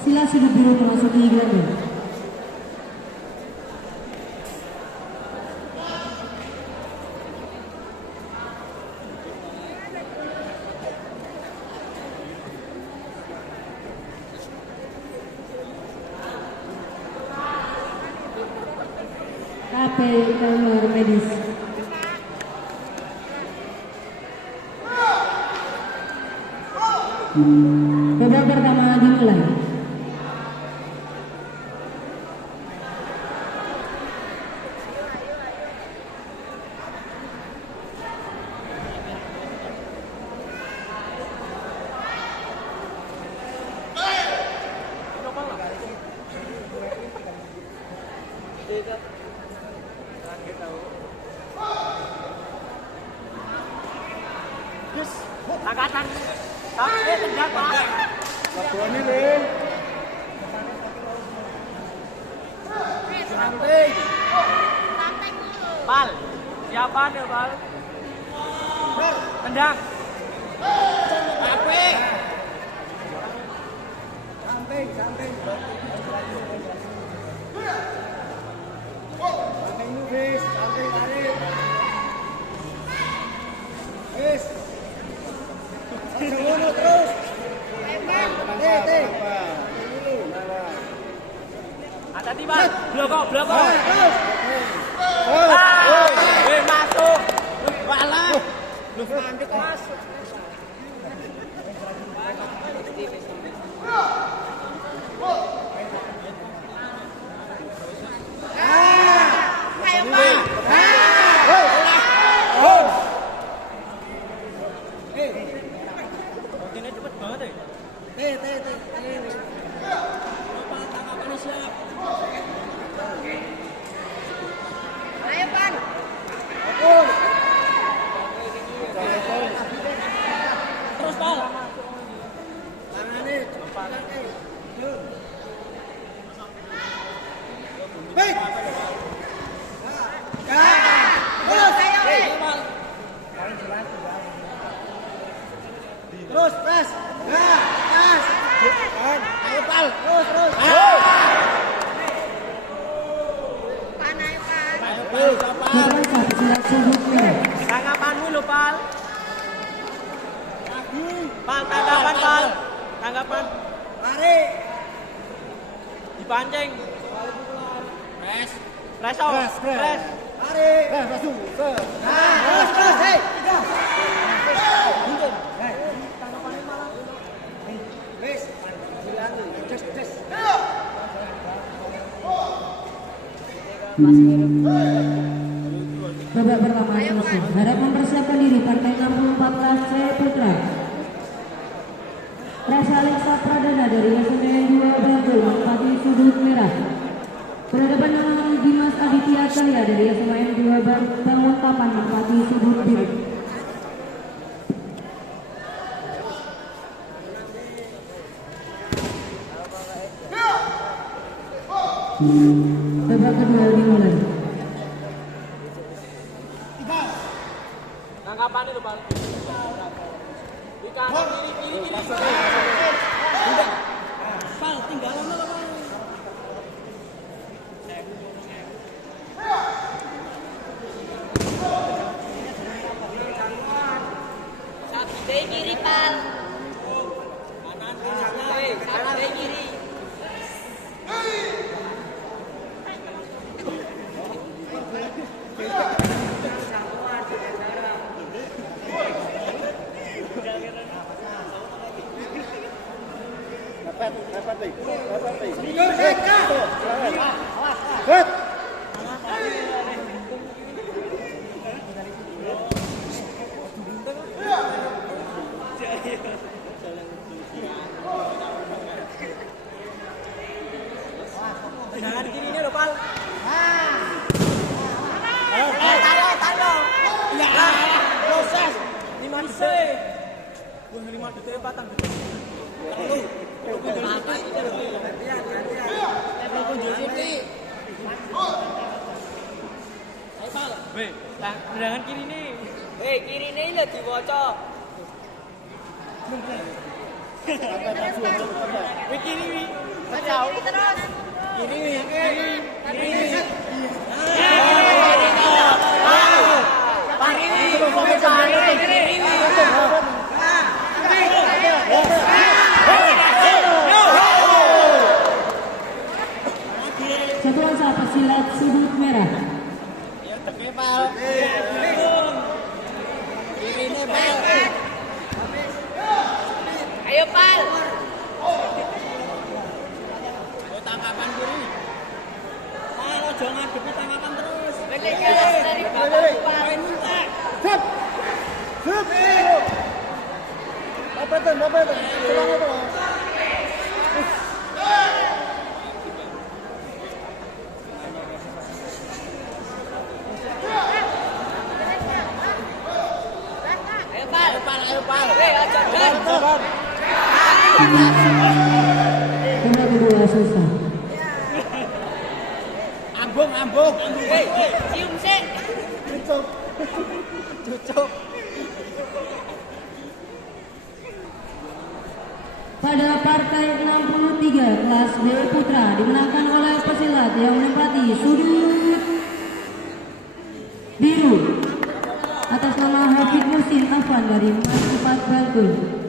Sila sudah biru memasuki gelanggang. KP nomor medis. Babak pertama dimulai. Angkatan. Tapi tegak, Pak. Lakuannya deh. Santai. Pal. Siapa nih, Pal? Tendang. Ape. Santai, santai. Santai dulu, guys. Santai, tarik. Guys. Semuanya terus. Ada tiba. Blokok. Terus. Masuk. Walah. Lu mandek masuk. Ayo, Pak. Ini cepet banget ya. Tanggapannya siap. Ayo, Pan. Terus, Pal. Tangannya. Baik. Terus, ayo, Terus, pas. Pas. Ayo, Pal. Terus. Pan, ayo, Pan. Nomor 1 silat sudut merah. Tanggapanmu lo, Pal. Pal, tanggapan, Pal. Tanggapan. Lari. Dipancing. Press. Press. Lari. Langsung. Terus. Hei. Wes. Just. Babak pertama selesai. Harap mempersiapkan diri partai 64 C Putra. Rasa Alexa Pradana dari SMA 2 Bantul menempati sudut merah. Berhadapan dengan Dimas Aditya Cahya dari SMA 2 Bangun Papan menempati sudut biru. Babak kedua dimulai. Tanggapan itu, Pal. Di kanan kiri. Pal, tinggalan lo, Pal. Dari kiri, Pan. Kanan dari kiri. Jangan di kiri ini loh, Pal. Taruh. Ya, proses. 5 detik. 5 detik batang. Tendangan kiri nih. Kiri nih lo diwocok. Kiri. Kiri terus. Satuan sahabat silat sudut merah. Ayo Pal. Tangkapan kiri. Kalau jangan ngadep tangkapan terus. Balik kelas dari Bapak Pal. Sup. Sup. Apa tuh? Semangat tuh. Ayo Pal. Hei, aja dan. Nomor kedua susah. Ambung. Hei, cium sih. Cucuk. Pada partai 63 kelas B Putra dimenangkan oleh pesilat yang menempati sudut biru atas nama Hafid Musin Afan dari Mas 4 Bantul.